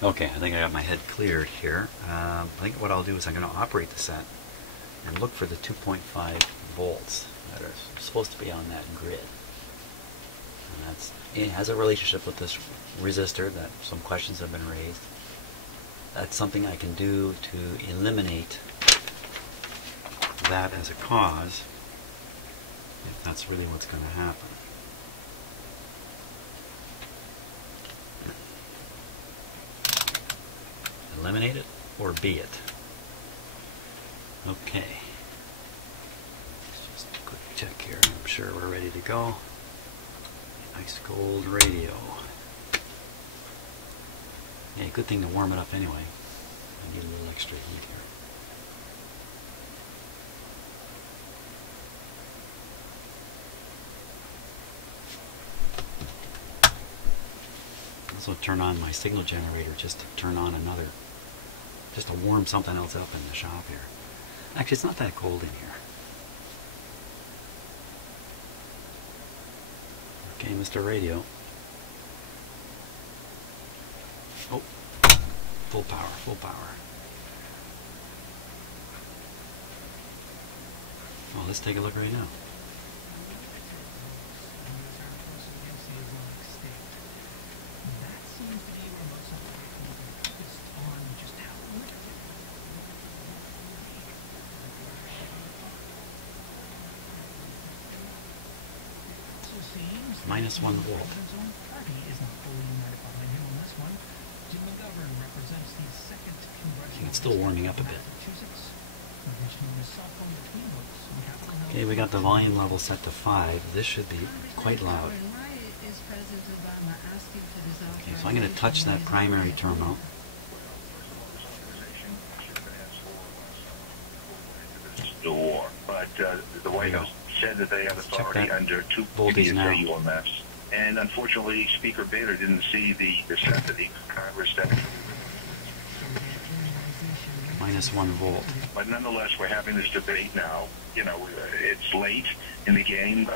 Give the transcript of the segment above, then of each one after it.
Okay, I think I got my head cleared here. I think what I'll do is I'm going to operate the set and look for the 2.5 volts that are supposed to be on that grid. And it has a relationship with this resistor that some questions have been raised. That's something I can do to eliminate that as a cause, if that's really what's going to happen. Eliminate it or be it. Okay. Let's just a quick check here. I'm sure we're ready to go. Nice gold radio. Yeah, good thing to warm it up anyway. I need a little extra heat here. Also turn on my signal generator just to turn on another, just to warm something else up in the shop here. Actually, it's not that cold in here. Okay, Mr. Radio. Oh, full power, full power. Well, let's take a look right now. Minus 1 volt. It's still warming up a bit. Okay, we got the volume level set to 5. This should be quite loud. Okay, so I'm going to touch that primary terminal. But the White House said that they have authority under 2 previous AUMFs. And unfortunately, Speaker Bader didn't see the necessity Congress that. Minus 1 volt. But nonetheless, we're having this debate now. You know, it's late in the game,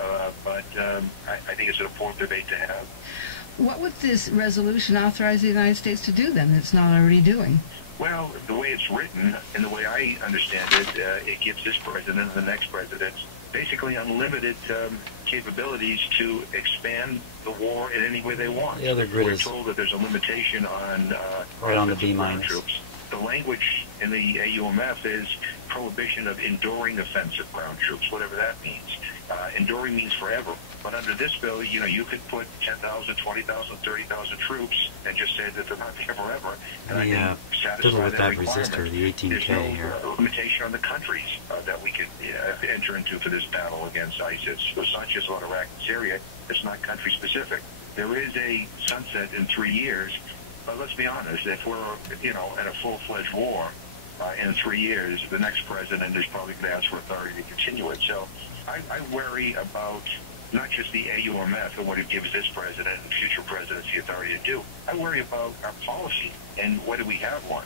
but I think it's an important debate to have. What would this resolution authorize the United States to do then that it's not already doing? Well, the way it's written and the way I understand it, it gives this president and the next president basically unlimited capabilities to expand the war in any way they want. The other grid We're is told that there's a limitation on right on the B minus. Troops. The language in the AUMF is prohibition of enduring offensive ground troops, whatever that means. Enduring means forever. But under this bill, you know, you could put 10,000, 20,000, 30,000 troops and just say that they're not there forever. And I can satisfy with that that requirement. resistor, the 18K There's no here. limitation on the countries that we could enter into for this battle against ISIS. It's not just about Iraq and Syria. It's not country specific. There is a sunset in 3 years. But let's be honest, if we're, you know, in a full-fledged war in 3 years, the next president is probably going to ask for authority to continue it. So I worry about not just the AUMF and what it gives this president and future presidents the authority to do. I worry about our policy and whether we have one.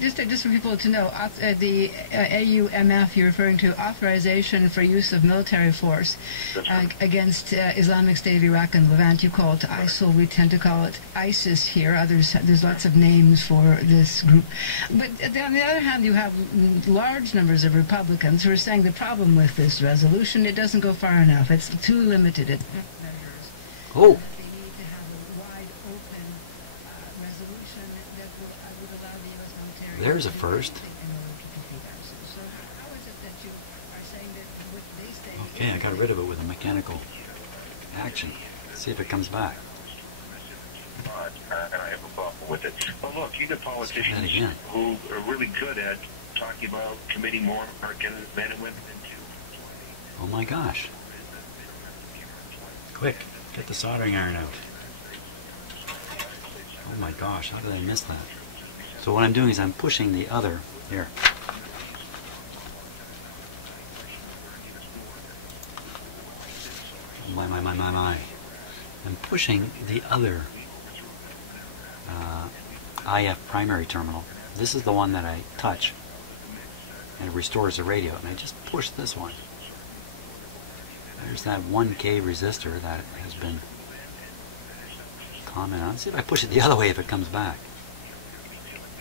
Just for people to know, the AUMF you're referring to, authorization for use of military force against Islamic State of Iraq and Levant. You call it ISIL. We tend to call it ISIS here. There's lots of names for this group. But on the other hand, you have large numbers of Republicans who are saying the problem with this resolution, it doesn't go far enough. It's too limited. Oh. There's a first. Okay, I got rid of it with a mechanical action. Let's see if it comes back. And I have a problem with it. But look, you get politicians who are really good at talking about committing more American men and women into. Oh my gosh. Quick, get the soldering iron out. Oh my gosh, how did I miss that? So what I'm doing is I'm pushing the other, here. My. I'm pushing the other IF primary terminal. This is the one that I touch and it restores the radio. And I just push this one. There's that 1K resistor that has been commented on. Let's see if I push it the other way if it comes back.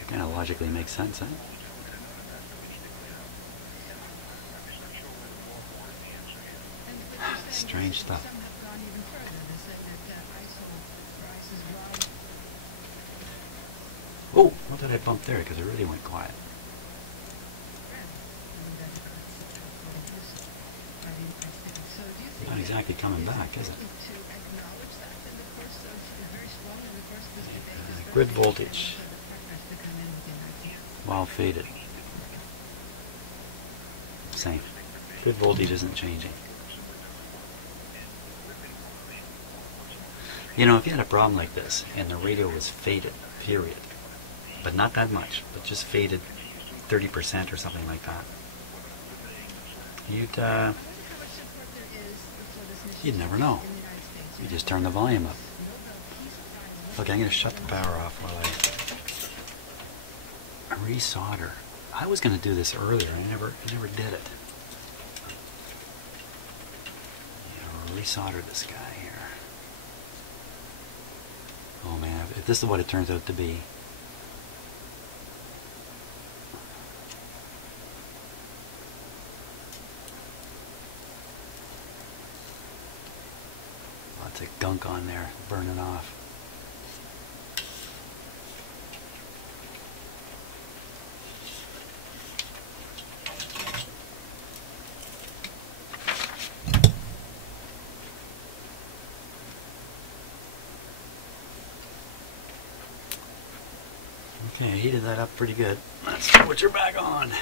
Kind of logically makes sense, huh? Strange stuff. Oh, what did I bump there? Because it really went quiet. Not exactly coming back, is it? Grid voltage. While faded. Same. Grid voltage isn't changing. You know, if you had a problem like this and the radio was faded, period, but not that much, but just faded 30% or something like that, you'd never know. You just turn the volume up. Okay, I'm going to shut the power off while I resolder. I was going to do this earlier. I never did it. Resolder this guy here. Oh man, if this is what it turns out to be. Lots of gunk on there, burning off. Okay, I heated that up pretty good. Let's switch her back on.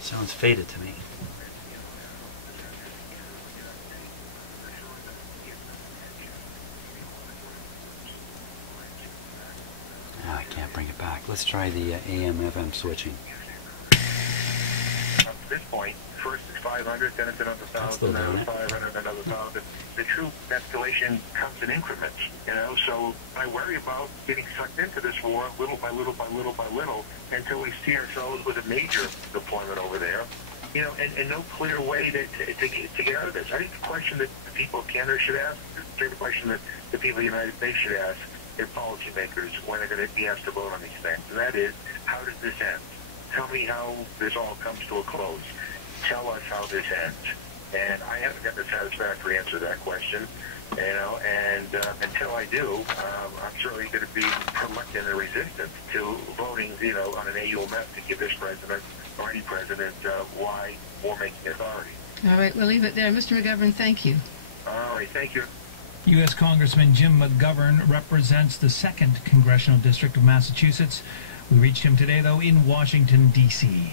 Sounds faded to me. I can't bring it back. Let's try the AM/FM switching. Up to this point, first it's 500, then it's another 1,000, then another 500, another 1,000. The true escalation comes in increments, you know. So I worry about getting sucked into this war little by little by little by little until we see ourselves with a major deployment over there. You know, and no clear way to get out of this. I think the question that the people of Canada should ask, the question that the people of the United States should ask their policymakers when they're going to be asked to vote on these things. And that is, how does this end? Tell me how this all comes to a close. Tell us how this ends. And I haven't gotten a satisfactory answer to that question, you know, and until I do, I'm certainly going to be reluctant and resistant to voting, you know, on an AUMF to give this president or any president why war-making authority. All right, we'll leave it there. Mr. McGovern, thank you. All right, thank you. U.S. Congressman Jim McGovern represents the 2nd Congressional District of Massachusetts. We reached him today, though, in Washington, D.C.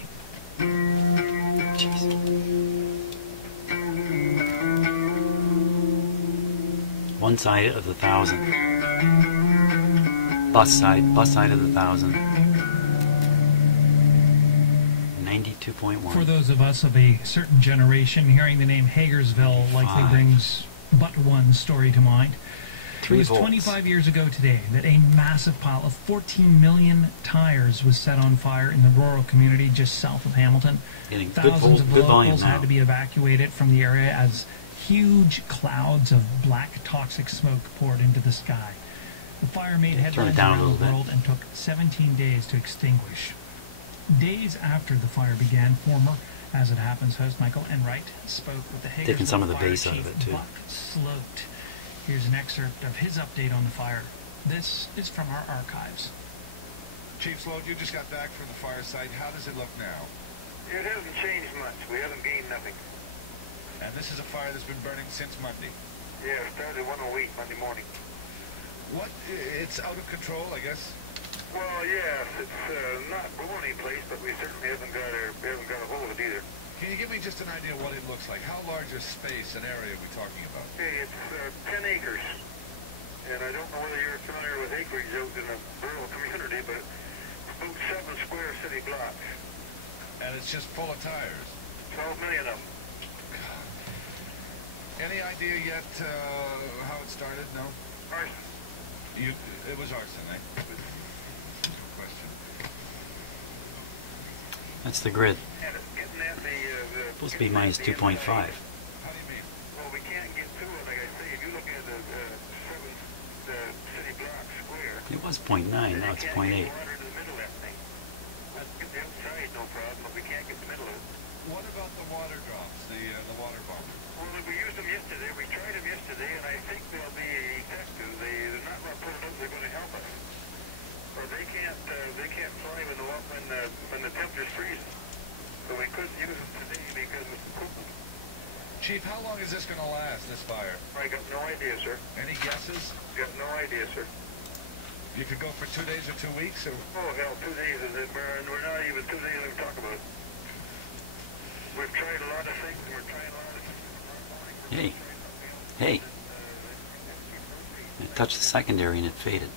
One side of the 1,000. Bus side of the 1,000. 92.1. For those of us of a certain generation, hearing the name Hagersville likely brings but one story to mind. It was 25 years ago today that a massive pile of 14 million tires was set on fire in the rural community just south of Hamilton. Thousands of locals had to be evacuated from the area as huge clouds of black toxic smoke poured into the sky. The fire made headlines around the world and took 17 days to extinguish. Days after the fire began, former, as it happens, host Michael Enright spoke with the Hagersville Fire Chief Buck Sloat. Here's an excerpt of his update on the fire. This is from our archives. Chief Sloat, you just got back from the fire site. How does it look now? It hasn't changed much. We haven't gained nothing. And this is a fire that's been burning since Monday? Yeah, it started 1 week, Monday morning. What? It's out of control, I guess? Well, yes, it's not going anyplace, but we certainly haven't got a hold of it either. Can you give me just an idea of what it looks like? How large a space, an area are we talking about? Okay, it's 10 acres. And I don't know whether you're familiar with acreage out in the rural community, but it's about 7 square city blocks. And it's just full of tires. 12 million of them. Any idea yet how it started? No? Arson. It was arson, eh? Question. That's the grid. And it's getting at the Supposed to be minus 2.5. How do you mean? Well, we can't get to it. Like I say, if you look at the city block square. It was 0.9, now it's 0.8. Water in the middle of that thing. Get the outside, no problem, but we can't get the middle of it. What about the water drops, the water bombers? Well, we used them yesterday. We tried them yesterday, and I think they'll be effective. They're not going to put it up. They're going to help us. But they can't fly when the temperature's freezing. So we couldn't use them today because of the cool. Chief, how long is this going to last, this fire? I got no idea, sir. Any guesses? Got no idea, sir. You could go for 2 days or 2 weeks, or Oh, hell, 2 days is it? We're not even 2 days to talk about it. We've tried a lot of things. We're trying a lot of things. Hey. It touched the secondary and it faded.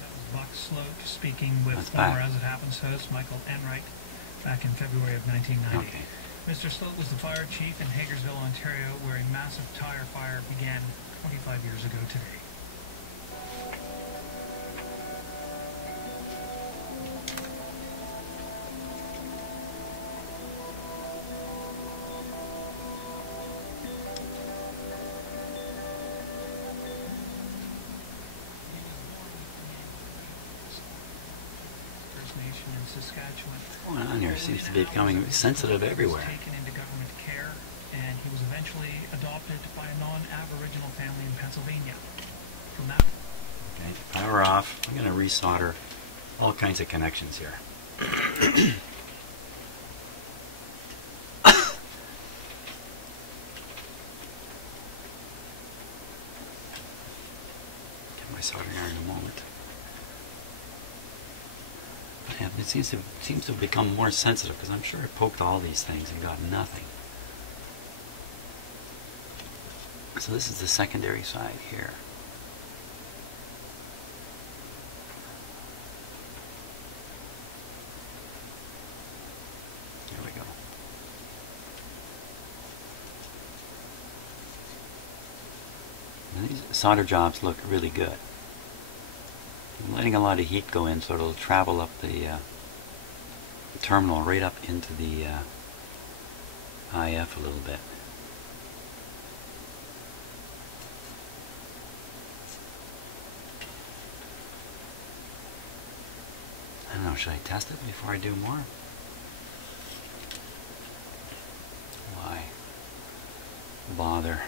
That was Buck Sloat speaking with That's former back. As It Happens host Michael Enright back in February of 1990. Okay. Mr. Sloat was the fire chief in Hagersville, Ontario, where a massive tire fire began 25 years ago today. Nation in Saskatchewan. What's going on here? Seems to be becoming sensitive everywhere. He was taken into government care, and he was eventually adopted by a non-Aboriginal family in Pennsylvania. From that, Okay, power off. I'm going to resolder all kinds of connections here. Get my soldering iron in a moment. Yeah, it seems to have become more sensitive because I'm sure I poked all these things and got nothing. So this is the secondary side here. There we go. And these solder jobs look really good. I'm letting a lot of heat go in so it'll travel up the terminal right up into the IF a little bit. I don't know, should I test it before I do more? Why bother?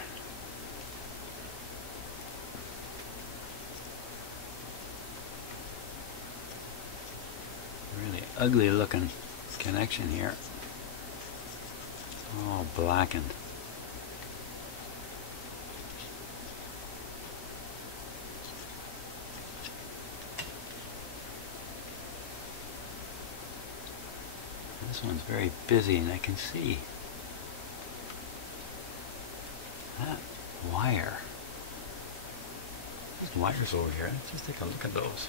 Really ugly looking connection here. All blackened. This one's very busy and I can see that wire. There's wires over here. Let's just take a look at those.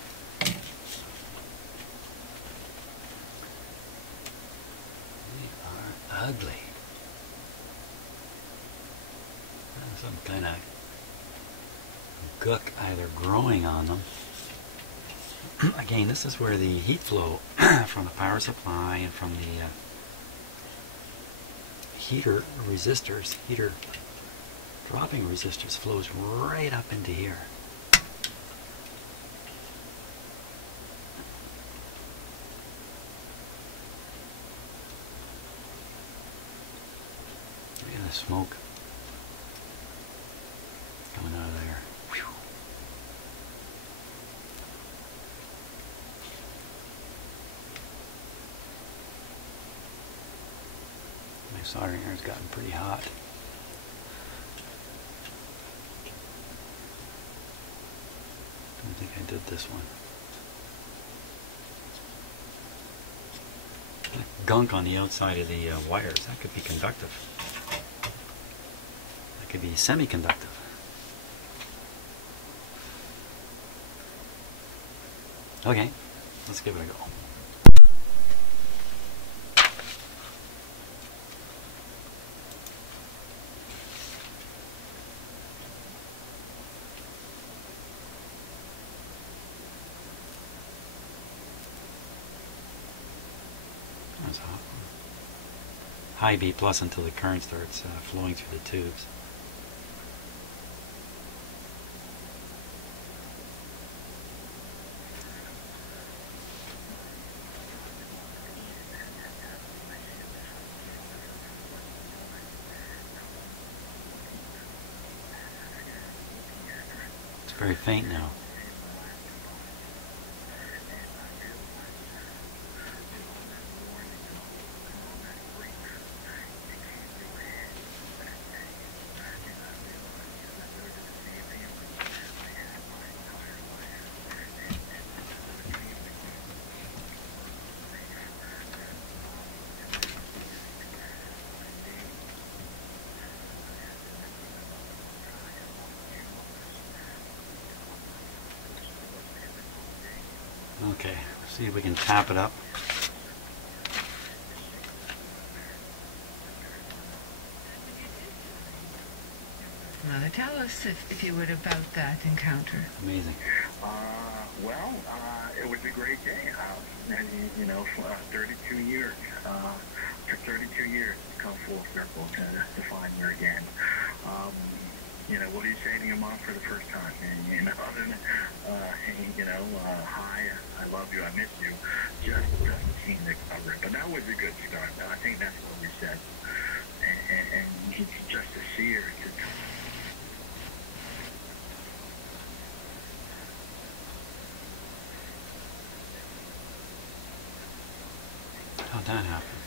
Ugly. Some kind of gook either growing on them. Again, this is where the heat flow from the power supply and from the heater resistors, heater dropping resistors flows right up into here. Look at the smoke coming out of there. Whew. My soldering iron's gotten pretty hot. Don't think I did this one. That gunk on the outside of the wires, that could be conductive. That could be semiconductive. Okay, let's give it a go. That's hot. High B plus until the current starts flowing through the tubes. It's very faint now. Okay, see if we can tap it up. Now, tell us, if you would, about that encounter. Amazing. Well, it was a great day. And, you know, 32 years. For 32 years, it's come full circle to find her again. You know, what do you say to your mom for the first time? And, you know, other than, you know, hi, I love you, I miss you, just doesn't seem to cover it. But that was a good start. I think that's what we said. And just to see her, How'd that happen?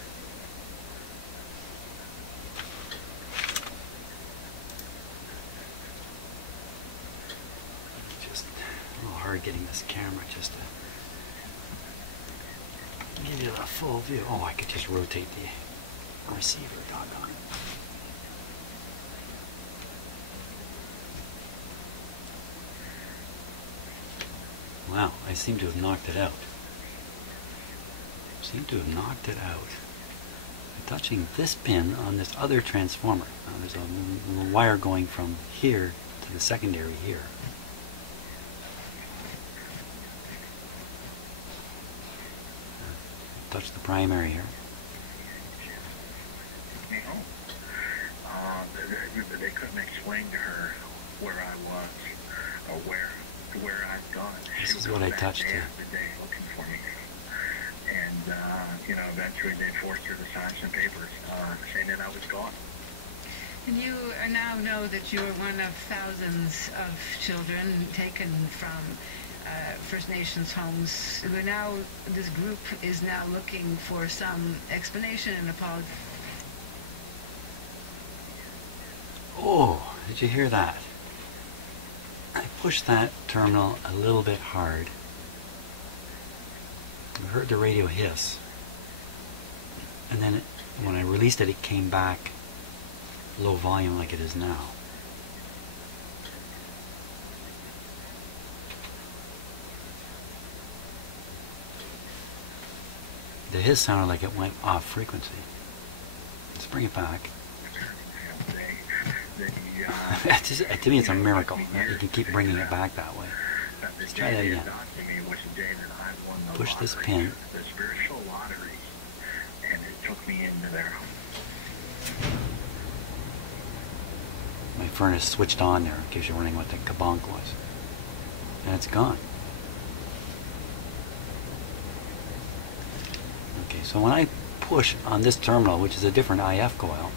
Just a little hard getting this camera just to give you the full view. Oh, I could just rotate the receiver, doggone it. Wow, I seem to have knocked it out. Seem to have knocked it out by touching this pin on this other transformer. Now there's a wire going from here to the secondary here. Touch the primary here. you know, they couldn't explain to her where I was or where I'd gone. This is what I touched here. Day looking for me. And, you know, eventually they forced her to sign some papers saying that I was gone. And you now know that you are one of thousands of children taken from First Nations homes who are now, this group is now looking for some explanation and apology. Oh, did you hear that? I pushed that terminal a little bit hard. I heard the radio hiss. And then when I released it, it came back low volume like it is now. The hiss sounded like it went off frequency. Let's bring it back. To me, it's a miracle that you can keep bringing it back that way. Let's try that again. Push this pin. The spiritual lottery, and it took me into there. My furnace switched on there in case you're wondering what the kabonk was. And it's gone. Okay, so when I push on this terminal, which is a different IF coil,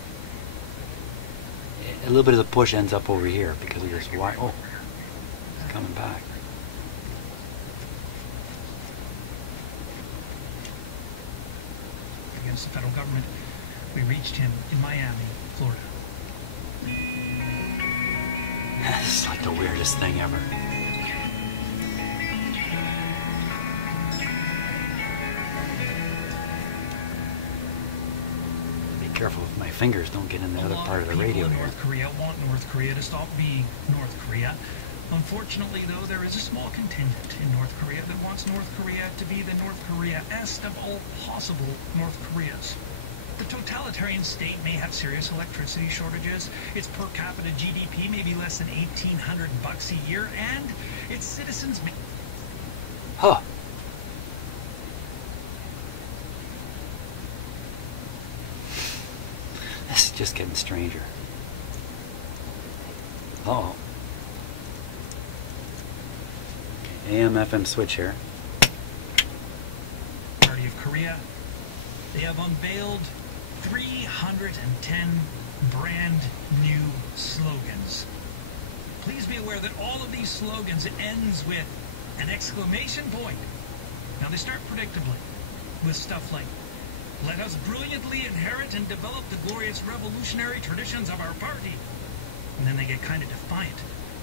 a little bit of the push ends up over here because of this wire. Oh, it's coming back. Against the federal government, we reached him in Miami, Florida. This is like the weirdest thing ever. Be careful if my fingers don't get in the other part of the radio here. North Korea want North Korea to stop being North Korea. Unfortunately, though, there is a small contingent in North Korea that wants North Korea to be the North Korea-est of all possible North Koreas. The totalitarian state may have serious electricity shortages, its per capita GDP may be less than $1,800 a year, and its citizens may... Huh. just getting stranger. Uh-oh. AM FM switch here. Party of Korea. They have unveiled 310 brand new slogans. Please be aware that all of these slogans ends with an exclamation point. Now they start predictably with stuff like, "Let us brilliantly inherit and develop the glorious revolutionary traditions of our party." And then they get kind of defiant.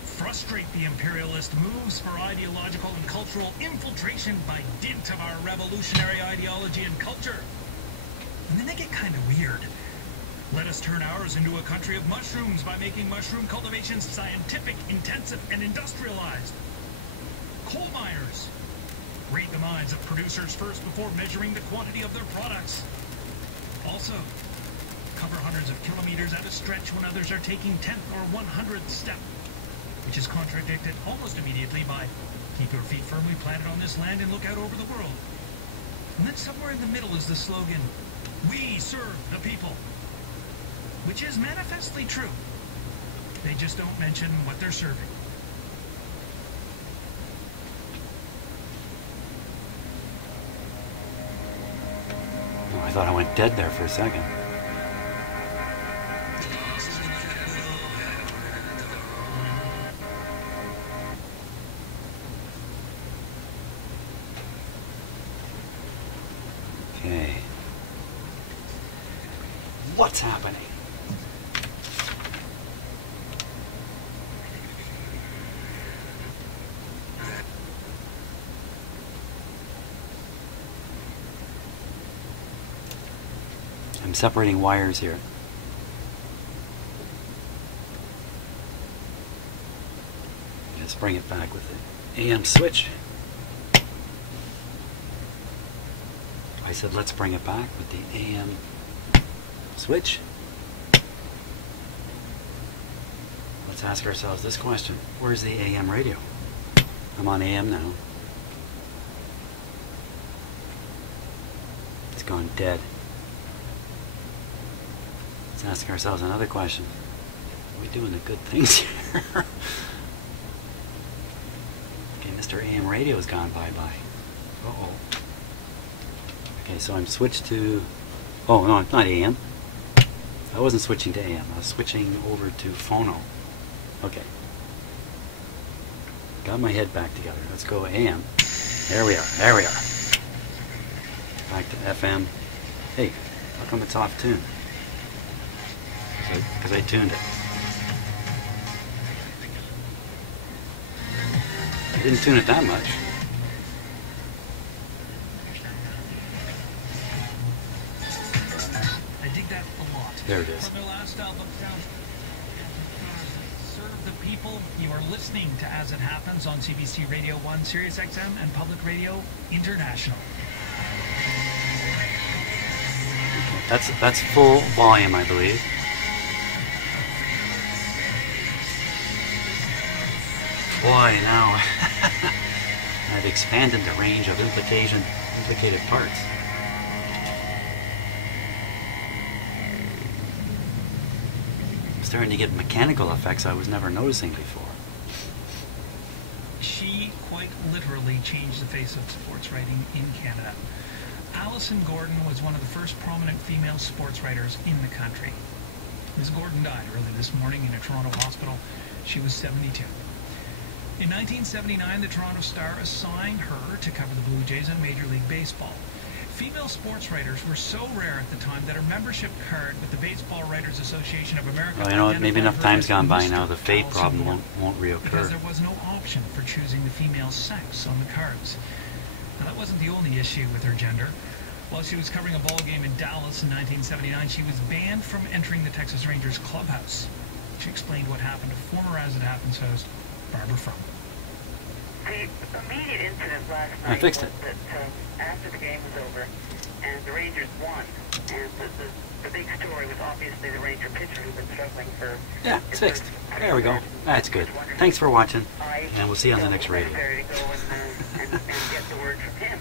"Frustrate the imperialist moves for ideological and cultural infiltration by dint of our revolutionary ideology and culture." And then they get kind of weird. "Let us turn ours into a country of mushrooms by making mushroom cultivation scientific, intensive, and industrialized." Coal miners. "Read the minds of producers first before measuring the quantity of their products." Also, cover hundreds of kilometers at a stretch when others are taking 10th or 100th step, which is contradicted almost immediately by "Keep your feet firmly planted on this land and look out over the world." And then somewhere in the middle is the slogan, "We serve the people," which is manifestly true. They just don't mention what they're serving. Oh, I thought I went dead there for a second. Okay. What's happening? I'm separating wires here. Let's bring it back with the AM switch. I said let's bring it back with the AM switch. Let's ask ourselves this question. Where's the AM radio? I'm on AM now. It's gone dead. Let's ask ourselves another question. Are we doing the good things here? Okay, Mr. AM radio's gone bye-bye. Uh-oh. Okay, so I'm switched to... Oh, no, not AM. I wasn't switching to AM. I was switching over to phono. Okay. Got my head back together. Let's go AM. There we are. There we are. Back to FM. Hey, how come it's off tune? Because I tuned it. I didn't tune it that much. I dig that a lot. There it is. From their last album, Serve the People. You are listening to As It Happens on CBC Radio 1, Sirius XM, and Public Radio International. That's full volume, I believe. Boy, now I've expanded the range of implicated parts. I'm starting to get mechanical effects I was never noticing before. She quite literally changed the face of sports writing in Canada. Alison Gordon was one of the first prominent female sports writers in the country. Ms. Gordon died early this morning in a Toronto hospital. She was 72. In 1979, the Toronto Star assigned her to cover the Blue Jays in Major League Baseball. Female sports writers were so rare at the time that her membership card with the Baseball Writers Association of America... Well, you know what, maybe enough time's gone by now, the fade problem won't reoccur. Because there was no option for choosing the female sex on the cards. Now, that wasn't the only issue with her gender. While she was covering a ball game in Dallas in 1979, she was banned from entering the Texas Rangers clubhouse. She explained what happened to former As It Happens host Barbara Frum. The immediate incident last night I fixed it. was that after the game was over and the Rangers won, and the big story was obviously the Ranger pitcher who's been struggling for... Yeah, it's fixed. There we go. That's good. Thanks for watching, and we'll see you on the next radio. To go and get the word from him.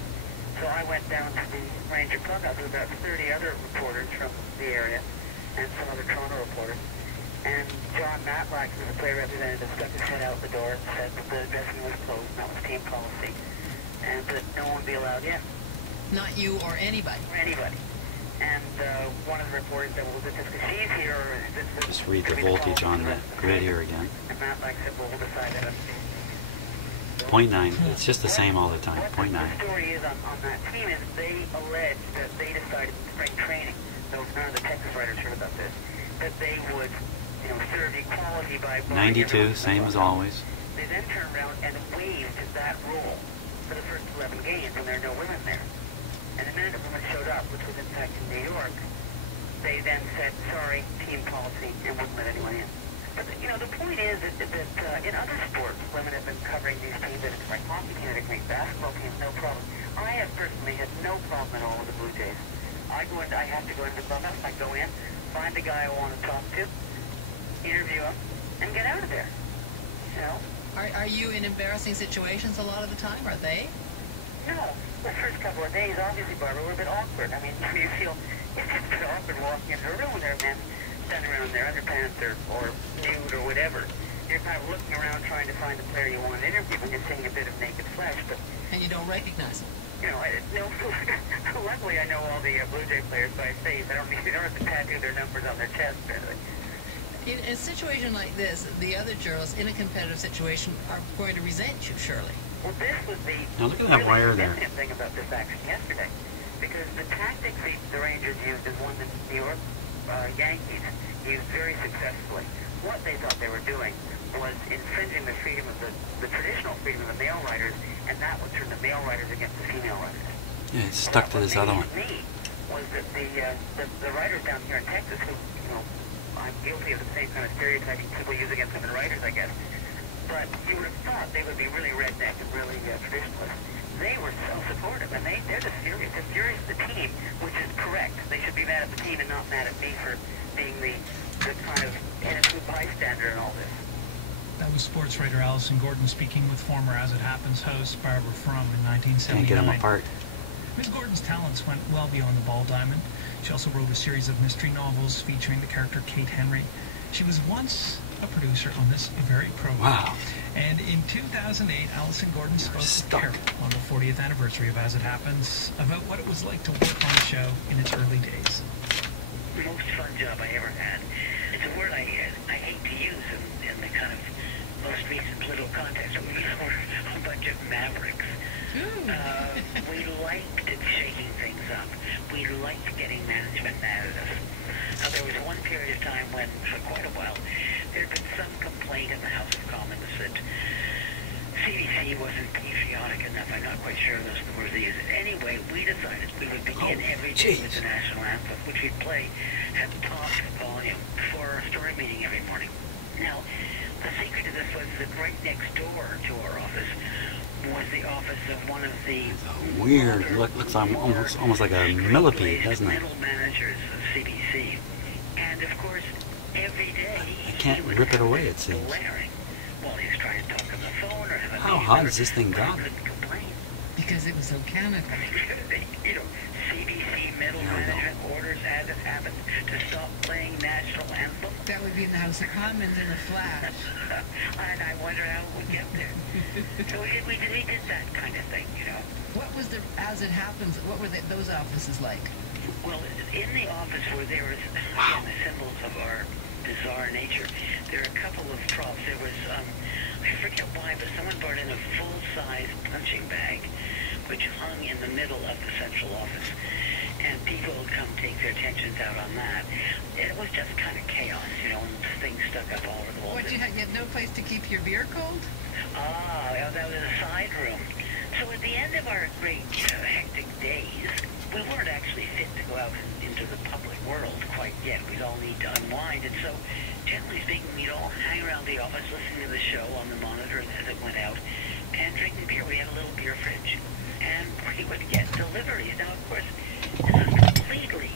So I went down to the Ranger clubhouse with about 30 other reporters from the area, and some other Toronto reporters. And John Matlack, who's the player representative, stuck his head out the door and said that the dressing room was closed, and that was team policy, and that no one would be allowed in. Not you or anybody. Or anybody. And one of the reporters said, well, is this because she's here, or is this... Just read the voltage on the grid here again. And Matlack said, well, we'll decide that. 0.9. It's just the same all the time. What 0.9. the story is on that team is they allege that they decided in spring training, though none of the Texas writers heard about this, that they would, serve equality by... 92, same as always. They then turned around and waived that rule for the first 11 games when there are no women there. And the minute the women showed up, which was in fact in New York, they then said, sorry, team policy, and wouldn't let anyone in. But, the point is that in other sports, women have been covering these teams, and it's like hockey team, and basketball teams, no problem. I have personally had no problem at all with the Blue Jays. I have to go into the clubhouse, I go in, find the guy I want to talk to, interview him, and get out of there. Are you in embarrassing situations a lot of the time? Are they? No. The first couple of days, obviously, Barbara, were a bit awkward. I mean, you feel it's a bit awkward walking into a room when there are men standing around in their underpants or nude or whatever. You're kind of looking around trying to find the player you want to interview when you're seeing a bit of naked flesh. But and you don't recognize them. Luckily I know all the Blue Jay players by face. They don't have to tattoo their numbers on their chest or anything. In a situation like this, the other jurors in a competitive situation are going to resent you, surely. Well, this was the now look at that wire there. Thing about this action yesterday, because the tactics the Rangers used is one that New York Yankees used very successfully. What they thought they were doing was infringing the freedom of the traditional freedom of the male writers, and that would turn the male writers against the female writers. Yeah, it's stuck to this other one. What made me was that the writers down here in Texas, who I'm guilty of the same kind of stereotyping people use against women writers, I guess. But you would have thought they would be really redneck and really traditionalist. They were so supportive, and they're just furious. They're furious at the team, which is correct. They should be mad at the team and not mad at me for being the kind of innocent bystander in all this. That was sports writer Allison Gordon speaking with former As It Happens host Barbara Frum in 1979. Can't get them apart. Ms. Gordon's talents went well beyond the ball diamond. She also wrote a series of mystery novels featuring the character Kate Henry. She was once a producer on this very program. Wow. And in 2008, Allison Gordon spoke to Carol on the 40th anniversary of As It Happens about what it was like to work on the show in its early days. The most fun job I ever had. It's a word I hate to use in the kind of most recent political context. We were a bunch of mavericks. We liked shaking things up. We liked getting management mad at us. Now, there was one period of time when, for quite a while, there had been some complaint in the House of Commons that CBC wasn't patriotic enough. I'm not quite sure those were the words. Anyway, we decided we would begin every day with the national anthem, which we'd play at top volume for our story meeting every morning. Now, the secret to this was that right next door to our office was the office of one of the weird. Looks almost like a millipede, doesn't it? Middle managers of CBC, and of course, every day I can't rip it away. It seems. Glaring while he was trying to talk on the phone or have a How hot is this thing done? Because it was so chemical. CBC middle management orders as it happened to stop playing national anthem. That would be in the House of Commons in a flash. And I wonder how it would get there. So we did that kind of thing, What was As It Happens, what were those offices like? Well, in the office where there was, again, the symbols of our bizarre nature, there are a couple of props. There was, I forget why, but someone brought in a full-size punching bag, which hung in the middle of the central office. And people would come take their tensions out on that. It was just kind of chaos, and things stuck up all over the wall. What, you had no place to keep your beer cold? That was a side room. So at the end of our great hectic days, we weren't actually fit to go out into the public world quite yet. We'd all need to unwind. And so, generally speaking, we'd all hang around the office listening to the show on the monitor as it went out and drinking beer. We had a little beer fridge. And we would get deliveries. Now, of course, this is completely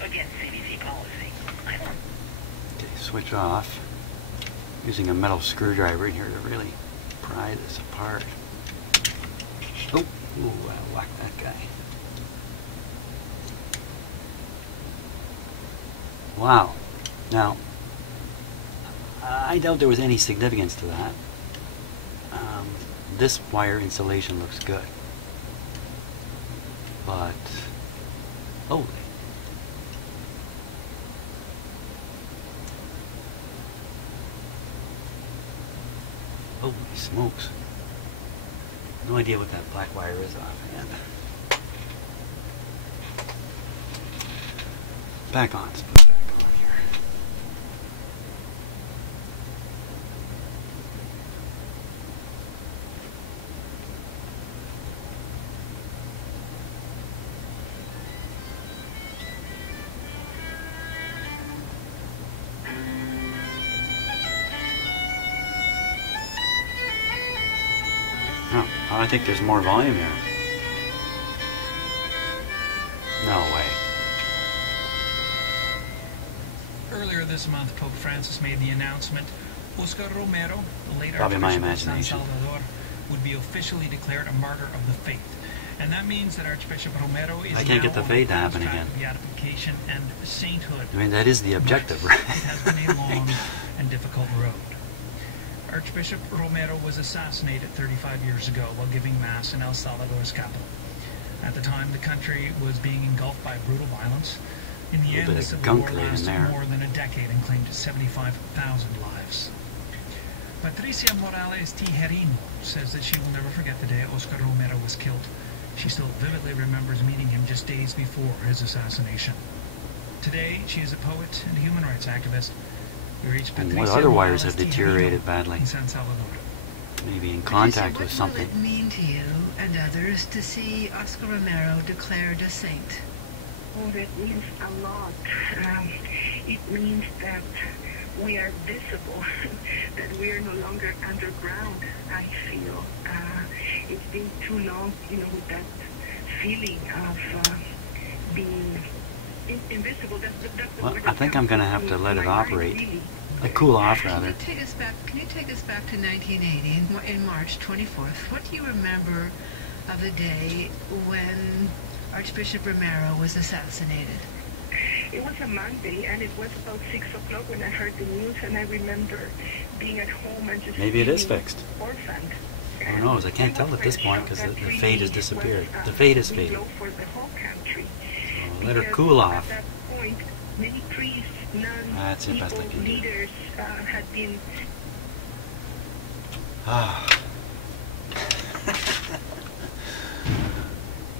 against CBC policy. Okay, switch off. Using a metal screwdriver in here to really pry this apart. Oh, I whacked that guy. Wow. Now, I doubt there was any significance to that. This wire insulation looks good. But, holy. Holy smokes. No idea what that black wire is offhand. Back on. Let's put it back on here. Oh, I think there's more volume here. No way. Earlier this month, Pope Francis made the announcement Oscar Romero, the late Probably my Archbishop of San imagination. Salvador, would be officially declared a martyr of the faith. And that means that Archbishop Romero is I can't now get the on fade to fast happen track again. to beatification and sainthood. I mean, that is the objective, But right? it has been a long and difficult road. Archbishop Romero was assassinated 35 years ago while giving Mass in El Salvador's capital. At the time, the country was being engulfed by brutal violence. In the end, the civil war lasted more than a decade and claimed 75,000 lives. Patricia Morales Tijerino says that she will never forget the day Oscar Romero was killed. She still vividly remembers meeting him just days before his assassination. Today, she is a poet and human rights activist. We reached And Patricia what other wires Morales have deteriorated Tijerino badly? in San Salvador. Maybe in contact with something. What will it mean to you and others to see Oscar Romero declared a saint? Oh, that means a lot. It means that we are visible, that we are no longer underground, I feel. It's been too long, with that feeling of being invisible. That's the Well, word I think I'm going to have to let it operate. Cool off, rather. Can you take us back to 1980, in March 24th? What do you remember of the day when Archbishop Romero was assassinated? It was a Monday, and it was about 6 o'clock when I heard the news, and I remember being at home and just Maybe it is fixed. orphaned. Who knows? I can't tell at this point because the fade has disappeared. The fade is fading. For the whole country. So let her cool off. At that point, many priests, nuns, That's the best I people, can do. leaders had been. Ah.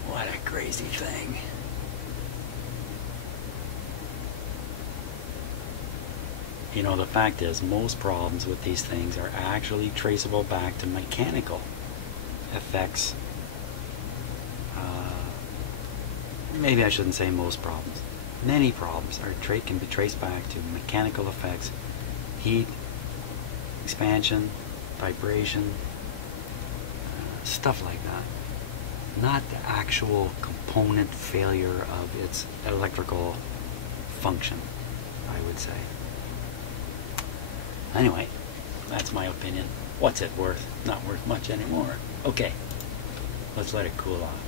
What a crazy thing. You know, the fact is, most problems with these things are actually traceable back to mechanical effects. Maybe I shouldn't say most problems. Many problems can be traced back to mechanical effects, heat, expansion, vibration, stuff like that. Not the actual component failure of its electrical function, I would say. Anyway, that's my opinion. What's it worth? Not worth much anymore. Okay, let's let it cool off.